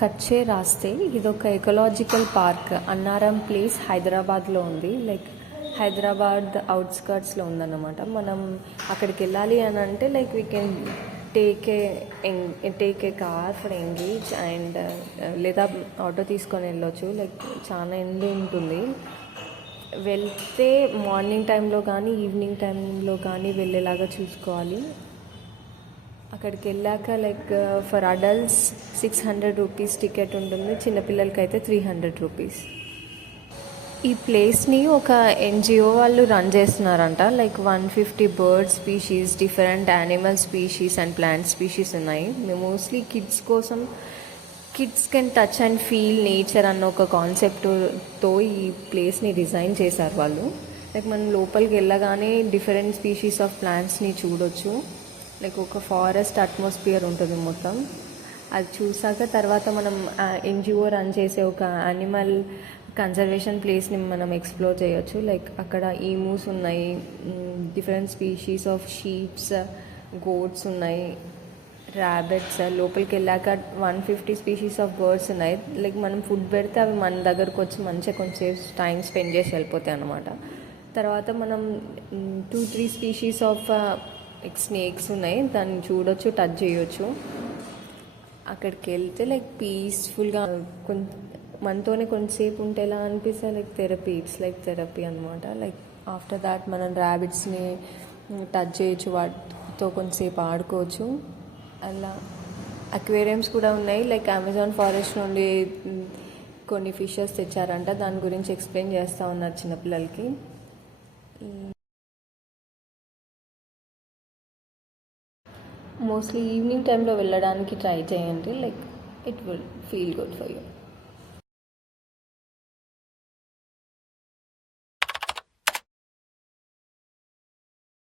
కచ్చే రాస్తే ఇదొక ecological park. Annaram place హైదరాబాద్లో ఉంది. లైక్ హైదరాబాద్ అవుట్స్కర్ట్స్లో ఉందన్నమాట. మనం అక్కడికి వెళ్ళాలి అని అంటే like we can take a car for engage and లేదా ఆటో తీసుకొని వెళ్ళొచ్చు. లైక్ చాలా ఎండ్ ఉంటుంది. వెళ్తే మార్నింగ్ టైంలో కానీ ఈవినింగ్ టైంలో కానీ వెళ్ళేలాగా చూసుకోవాలి. అక్కడికి వెళ్ళాక like for adults 600 rupees ticket ఉంటుంది, చిన్నపిల్లలకి అయితే 300 రూపీస్. ఈ ప్లేస్ని ఒక ఎన్జిఓ వాళ్ళు రన్ చేస్తున్నారంట. Like 150 bird species, different animal species and plant species ఉన్నాయి. మోస్ట్లీ కిడ్స్ కోసం, kids can touch and feel nature అన్న ఒక కాన్సెప్ట్తో ఈ ప్లేస్ని డిజైన్ చేశారు వాళ్ళు. లైక్ మనం లోపలికి వెళ్ళగానే డిఫరెంట్ స్పీషీస్ ఆఫ్ ప్లాంట్స్ని చూడొచ్చు. లైక్ ఒక ఫారెస్ట్ అట్మాస్ఫియర్ ఉంటుంది మొత్తం. అది చూసాక తర్వాత మనం ఎన్జిఓ రన్ చేసే ఒక యానిమల్ కన్జర్వేషన్ ప్లేస్ని మనం ఎక్స్ప్లోర్ చేయొచ్చు. లైక్ అక్కడ ఈమూస్ ఉన్నాయి, different species of sheeps, goats ఉన్నాయి, ర్యాబిట్స్. లోపలికి వెళ్ళాక 150 స్పీషీస్ ఆఫ్ బర్డ్స్ ఉన్నాయి. లైక్ మనం ఫుడ్ పెడితే అవి మన దగ్గరకు వచ్చి మంచిగా కొంచెం టైం స్పెండ్ చేసి వెళ్ళిపోతాయి అన్నమాట. తర్వాత మనం 2-3 స్పీషీస్ ఆఫ్ స్నేక్స్ ఉన్నాయి, దాన్ని చూడొచ్చు, టచ్ చేయొచ్చు. అక్కడికి వెళ్తే లైక్ పీస్ఫుల్గా మనతోనే కొంతసేపు ఉంటే ఎలా అనిపిస్తే like therapy, it's like therapy అనమాట. లైక్ ఆఫ్టర్ దాట్ మనం ర్యాబిట్స్ని టచ్ చేయొచ్చు, వాటితో కొంతసేపు ఆడుకోవచ్చు. అలా అక్వేరియంస్ కూడా ఉన్నాయి. లైక్ అమెజాన్ ఫారెస్ట్ నుండి కొన్ని ఫిషెస్ తెచ్చారంట, దాని గురించి ఎక్స్ప్లెయిన్ చేస్తూ ఉన్నారు చిన్నపిల్లలకి. మోస్ట్లీ ఈవినింగ్ టైంలో వెళ్ళడానికి ట్రై చేయండి. Like it will feel good for you.